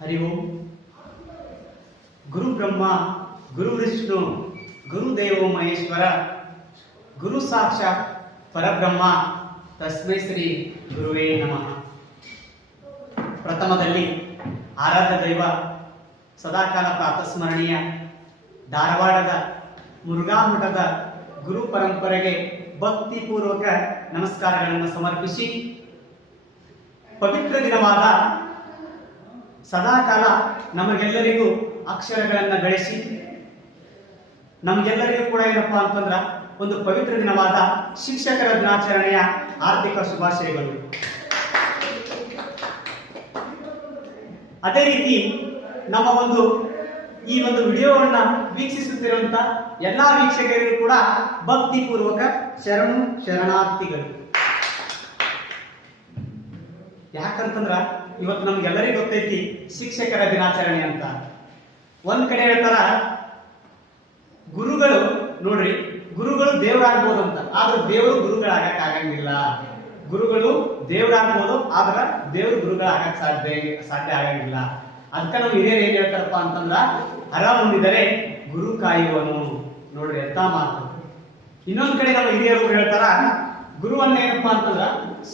हरि ओम। गुरु ब्रह्मा गुरु विष्णु गुरुदेवो महेश्वर गुरु साक्षात् परब्रह्म तस्मै श्री गुरुवे नमः। प्रथमದಲ್ಲಿ ಆರಾಧ್ಯ ದೈವ ಸದಾಕಾಲ ಪ್ರಾತಸ್ಮರಣೀಯ ಧಾರವಾಡದ ಮುರುಘಾ ಮಠದ ಗುರು ಪರಂಪರೆಗೆ ಭಕ್ತಿಪೂರ್ವಕ ನಮಸ್ಕಾರಗಳನ್ನು ಸಮರ್ಪಿಸಿ, ಪವಿತ್ರ ದಿನವಾದ ಸದಾಕಾಲ ನಮಗೆಲ್ಲರಿಗೂ ಅಕ್ಷರಗಳನ್ನು ಗಳಿಸಿ ನಮಗೆಲ್ಲರಿಗೂ ಕೂಡ ಏನಪ್ಪಾ ಅಂತಂದ್ರ ಒಂದು ಪವಿತ್ರ ದಿನವಾದ ಶಿಕ್ಷಕರ ದಿನಾಚರಣೆಯ ಆರ್ಥಿಕ ಶುಭಾಶಯಗಳು. ಅದೇ ರೀತಿ ನಮ್ಮ ಈ ಒಂದು ವಿಡಿಯೋವನ್ನ ವೀಕ್ಷಿಸುತ್ತಿರುವಂತ ಎಲ್ಲಾ ವೀಕ್ಷಕರಿಗೂ ಕೂಡ ಭಕ್ತಿಪೂರ್ವಕ ಶರಣಾರ್ಥಿಗಳು. ಯಾಕಂತಂದ್ರ ಇವತ್ತು ನಮ್ಗೆಲ್ಲರಿಗೂ ಗೊತ್ತೈತಿ ಶಿಕ್ಷಕರ ದಿನಾಚರಣೆ ಅಂತ. ಒಂದ್ ಕಡೆ ಹೇಳ್ತಾರ ಗುರುಗಳು ನೋಡ್ರಿ, ಗುರುಗಳು ದೇವರಾಗ್ಬೋದಂತ, ಆದ್ರೆ ದೇವರು ಗುರುಗಳಾಗಕ್ ಆಗಂಗಿಲ್ಲ. ಗುರುಗಳು ದೇವರಾಗ್ಬೋದು, ಆದ್ರೆ ದೇವರು ಗುರುಗಳಾಗಕ್ ಸಾಧ್ಯ ಆಗಂಗಿಲ್ಲ. ಅದಕ್ಕೆ ನಾವು ಹಿರಿಯರು ಏನ್ ಹೇಳ್ತಾರಪ್ಪ ಅಂತಂದ್ರ, ಹರ ಮುಂದಿದರೆ ಗುರು ಕಾಯುವನು. ನೋಡ್ರಿ ಎಂತ ಮಾತು. ಇನ್ನೊಂದ್ ಕಡೆ ನಮ್ಮ ಹಿರಿಯರು ಹೇಳ್ತಾರ, ಗುರುವನ್ನ ಏನಪ್ಪಾ ಅಂತಂದ್ರ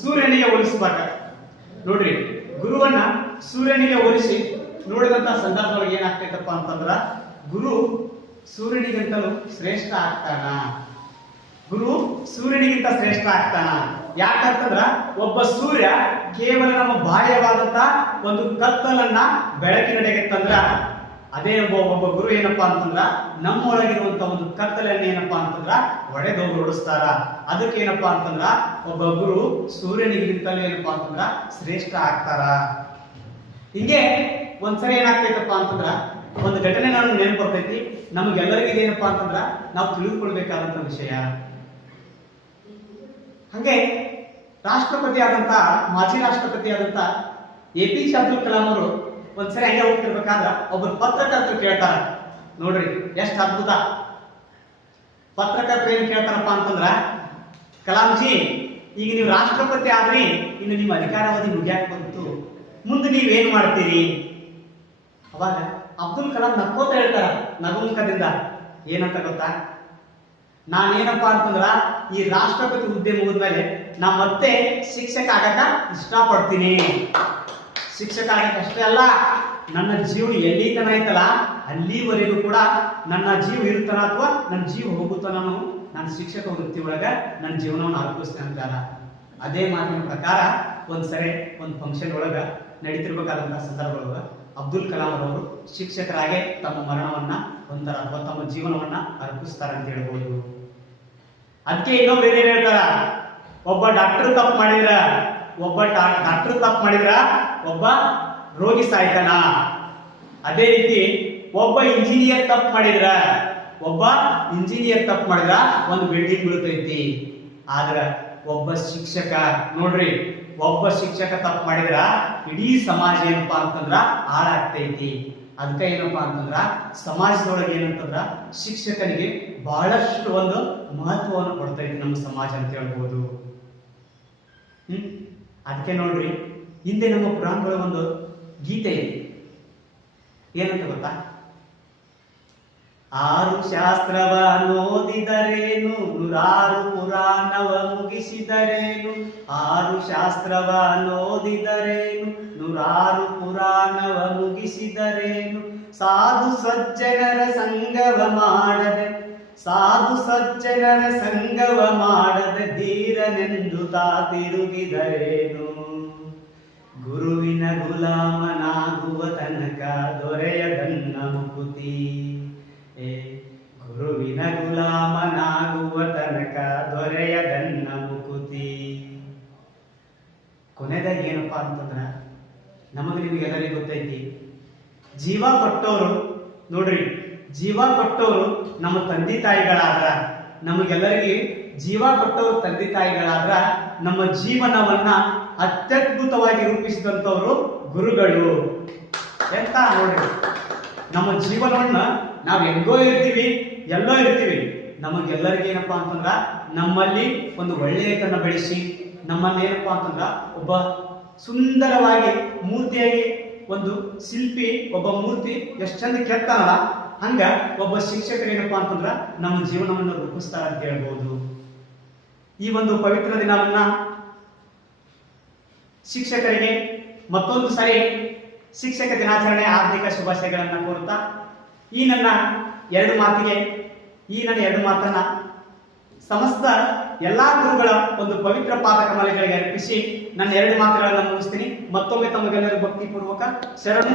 ಸೂರ್ಯನಿಗೆ ಹೋಲಿಸ್ಬೇಕ. ನೋಡ್ರಿ, ಗುರುವನ್ನ ಸೂರ್ಯನಿಗೆ ಹೋಲಿಸಿ ನೋಡಿದಂತ ಸಂದರ್ಭದೊಳಗೆ ಏನಾಗ್ತೈತಪ್ಪ ಅಂತಂದ್ರ, ಗುರು ಸೂರ್ಯನಿಗಿಂತಲೂ ಶ್ರೇಷ್ಠ ಆಗ್ತಾನ. ಗುರು ಸೂರ್ಯನಿಗಿಂತ ಶ್ರೇಷ್ಠ ಆಗ್ತಾನ. ಯಾಕಂತಂದ್ರ ಒಬ್ಬ ಸೂರ್ಯ ಕೇವಲ ನಮ್ಮ ಬಾಹ್ಯವಾದಂತ ಒಂದು ಕತ್ತಲನ್ನ ಬೆಳಕಿನಡೆಗೆ ತಂದ್ರ, ಅದೇ ಒಬ್ಬ ಗುರು ಏನಪ್ಪಾ ಅಂತಂದ್ರ ನಮ್ಮೊಳಗಿರುವಂತ ಒಂದು ಕತ್ತಲನ್ನ ಏನಪ್ಪಾ ಅಂತಂದ್ರ ಹೊಡೆದೋಡಿಸ್ತಾರ. ಅದಕ್ಕೇನಪ್ಪಾ ಅಂತಂದ್ರ ಒಬ್ಬ ಗುರು ಸೂರ್ಯನಿಗಿಂತಲೂ ಏನಪ್ಪಾ ಅಂತಂದ್ರ ಶ್ರೇಷ್ಠ ಆಗ್ತಾರ. ಹಿಂಗೆ ಒಂದ್ಸರಿ ಏನಾಗ್ತೈತಪ್ಪ ಅಂತಂದ್ರ ಒಂದು ಘಟನೆ ನಾನು ನೆನಪು ಬರ್ತೈತಿ. ನಮಗೆಲ್ಲರಿಗೂ ಏನಪ್ಪಾ ಅಂತಂದ್ರ ನಾವು ತಿಳಿದುಕೊಳ್ಬೇಕಾದಂತ ವಿಷಯ. ಹಂಗೆ ರಾಷ್ಟ್ರಪತಿ ಆದಂತ ಮಾಜಿ ರಾಷ್ಟ್ರಪತಿ ಆದಂತ APJ ಅಬ್ದುಲ್ ಕಲಾಂ ಅವರು ಒಂದ್ಸರಿ ಹಂಗೆ ಹೋಗ್ತಿರ್ಬೇಕಾದ್ರ ಒಬ್ಬರು ಪತ್ರಕರ್ತರು ಕೇಳ್ತಾರ. ನೋಡ್ರಿ ಎಷ್ಟು ಅದ್ಭುತ. ಪತ್ರಕರ್ತರು ಏನ್ ಕೇಳ್ತಾರಪ್ಪ ಅಂತಂದ್ರ, ಕಲಾಂಜಿ, ಈಗ ನೀವು ರಾಷ್ಟ್ರಪತಿ ಆದ್ರಿ, ಇನ್ನು ನಿಮ್ಮ ಅಧಿಕಾರಾವಧಿ ಮುಗಿಯಾಕ ಬಂತು, ಮುಂದೆ ನೀವೇನ್ ಮಾಡ್ತೀರಿ? ಅವಾಗ ಅಬ್ದುಲ್ ಕಲಾಂ ನಕ್ಕೋತ ಹೇಳ್ತಾರ ನಗುಮುಖದಿಂದ, ಏನಂತ ಗೊತ್ತಾ, ನಾನೇನಪ್ಪಾ ಅಂತಂದ್ರ ಈ ರಾಷ್ಟ್ರಪತಿ ಹುದ್ದೆ ಮುಗಿದ್ಮೇಲೆ ನಾ ಮತ್ತೆ ಶಿಕ್ಷಕ ಆಗಕ ಇಷ್ಟಪಡ್ತೀನಿ. ಶಿಕ್ಷಕ ಆಗಕ್ಕೆ ಅಷ್ಟೇ ಅಲ್ಲ, ನನ್ನ ಜೀವ ಎಲ್ಲಿ ತನ ಐತಲ್ಲ ಅಲ್ಲಿವರೆಗೂ ಕೂಡ ನನ್ನ ಜೀವ ಇರುತ್ತಾನ ಅಥವಾ ನನ್ನ ಜೀವ ಹೋಗುತ್ತಾನ, ನಾನು ಶಿಕ್ಷಕ ವೃತ್ತಿ ಒಳಗ ನನ್ನ ಜೀವನವನ್ನು ಅರ್ಪಿಸ್ತೇನೆ ಅಂತಾರ. ಅದೇ ಮಾತಿನ ಪ್ರಕಾರ ಒಂದ್ಸರಿ ಒಂದು ಫಂಕ್ಷನ್ ಒಳಗ ನಡೀತಿರ್ಬೇಕಾದಂತಹ ಸಂದರ್ಭದೊಳಗ ಅಬ್ದುಲ್ ಕಲಾಂ ಅವರು ಶಿಕ್ಷಕರಾಗೆ ತಮ್ಮ ಮರಣವನ್ನ ಹೊಂದಾರ ಅಥವಾ ತಮ್ಮ ಜೀವನವನ್ನ ಅರ್ಪಿಸ್ತಾರ ಅಂತ ಹೇಳ್ಬೋದು. ಅದಕ್ಕೆ ಇನ್ನೊಬ್ರು ಏನೇನ್ ಹೇಳ್ತಾರ, ಒಬ್ಬ ಡಾಕ್ಟರ್ ತಪ್ಪು ಮಾಡಿದ್ರ ಒಬ್ಬ ರೋಗಿ ಸಾಯ್ತಾನ. ಅದೇ ರೀತಿ ಒಬ್ಬ ಇಂಜಿನಿಯರ್ ತಪ್ಪು ಮಾಡಿದ್ರ ಒಂದು ಬಿಲ್ಡಿಂಗ್ ಬೀಳ್ತೈತಿ. ಆದ್ರ ಒಬ್ಬ ಶಿಕ್ಷಕ ನೋಡ್ರಿ, ಒಬ್ಬ ಶಿಕ್ಷಕ ತಪ್ಪು ಮಾಡಿದ್ರ ಇಡೀ ಸಮಾಜ ಏನಪ್ಪಾ ಅಂತಂದ್ರ ಹಾಳಾಗ್ತೈತಿ. ಅದಕ್ಕೆ ಏನಪ್ಪಾ ಅಂತಂದ್ರ ಸಮಾಜದೊಳಗೆ ಏನಂತಂದ್ರ ಶಿಕ್ಷಕನಿಗೆ ಬಹಳಷ್ಟು ಒಂದು ಮಹತ್ವವನ್ನು ಕೊಡ್ತೈತಿ ನಮ್ಮ ಸಮಾಜ ಅಂತ ಹೇಳ್ಬೋದು. ಅದಕ್ಕೆ ನೋಡ್ರಿ, ಹಿಂದೆ ನಮ್ಮ ಪುರಾಣಗಳ ಒಂದು ಗೀತೆ ಇದೆ. ಏನಂತ ಗೊತ್ತಾ, 6 ಶಾಸ್ತ್ರವ ಓದಿದರೇನು, 100 ಪುರಾಣವ ಮುಗಿಸಿದರೇನು. 6 ಶಾಸ್ತ್ರವ ಓದಿದರೇನು, 100 ಪುರಾಣವ ಮುಗಿಸಿದರೇನು. ಸಾಧು ಸಜ್ಜನರ ಸಂಗವ ಮಾಡದೆ ಧೀರನೆಂದು ತಿರುಗಿದರೇನು. ಗುರುವಿನ ಗುಲಾಮನಾಗುವ ತನಕ ದೊರೆಯದನ್ನ ಮುಕುತಿ. ಗುರುವಿನ ಗುಲಾಮನಾಗುವ ತನಕ ದೊರೆಯದನ್ನ ಮುಕುತಿ. ಕೊನೆದಾಗ ಏನಪ್ಪಾ ಅಂತಂದ್ರ, ನಮಗೆ ನಿಮಗೆಲ್ಲರಿಗೂ ಗೊತ್ತೈತಿ, ಜೀವ ಕೊಟ್ಟವರು ನೋಡ್ರಿ, ಜೀವ ಕೊಟ್ಟವರು ನಮ್ಮ ತಂದೆ ತಾಯಿಗಳಾದ್ರ, ನಮಗೆಲ್ಲರಿಗೆ ಜೀವ ಕೊಟ್ಟವರು ತಂದೆ ತಾಯಿಗಳಾದ್ರ, ನಮ್ಮ ಜೀವನವನ್ನ ಅತ್ಯದ್ಭುತವಾಗಿ ರೂಪಿಸಿದಂತವರು ಗುರುಗಳು. ಎಂತ ನೋಡ್ರಿ, ನಮ್ಮ ಜೀವನವನ್ನ ನಾವು ಹೆಂಗೋ ಇರ್ತೀವಿ, ಎಲ್ಲೋ ಇರ್ತೀವಿ, ನಮಗೆಲ್ಲರಿಗೆ ಏನಪ್ಪಾ ಅಂತಂದ್ರ ನಮ್ಮಲ್ಲಿ ಒಂದು ಒಳ್ಳೆಯತನ ಬೆಳೆಸಿ ನಮ್ಮನ್ನ ಏನಪ್ಪಾ ಅಂತಂದ್ರ ಒಬ್ಬ ಸುಂದರವಾಗಿ ಮೂರ್ತಿಯಾಗಿ ಒಂದು ಶಿಲ್ಪಿ ಒಬ್ಬ ಮೂರ್ತಿ ಎಷ್ಟು ಚಂದ ಕೆತ್ತಾನಲ್ಲ, ಹಂಗ ಒಬ್ಬ ಶಿಕ್ಷಕರು ಏನಪ್ಪಾ ಅಂತಂದ್ರ ನಮ್ಮ ಜೀವನವನ್ನು ರೂಪಿಸ್ತಾರ ಅಂತ ಹೇಳ್ಬಹುದು. ಈ ಒಂದು ಪವಿತ್ರ ದಿನವನ್ನ ಶಿಕ್ಷಕರಿಗೆ ಮತ್ತೊಂದು ಸಾರಿ ಶಿಕ್ಷಕ ದಿನಾಚರಣೆ ಹಾರ್ದಿಕ ಶುಭಾಶಯಗಳನ್ನ ಕೋರುತ್ತಾ ಈ ನನ್ನ ಎರಡು ಮಾತನ್ನ ಸಮಸ್ತ ಎಲ್ಲಾ ಗುರುಗಳ ಒಂದು ಪವಿತ್ರ ಪಾದ ಕಮಲಗಳಿಗೆ ಅರ್ಪಿಸಿ ನನ್ನ ಎರಡು ಮಾತುಗಳನ್ನು ಮುಗಿಸ್ತೀನಿ. ಮತ್ತೊಮ್ಮೆ ತಮಗೆಲ್ಲರೂ ಭಕ್ತಿಪೂರ್ವಕ ಶರಣು.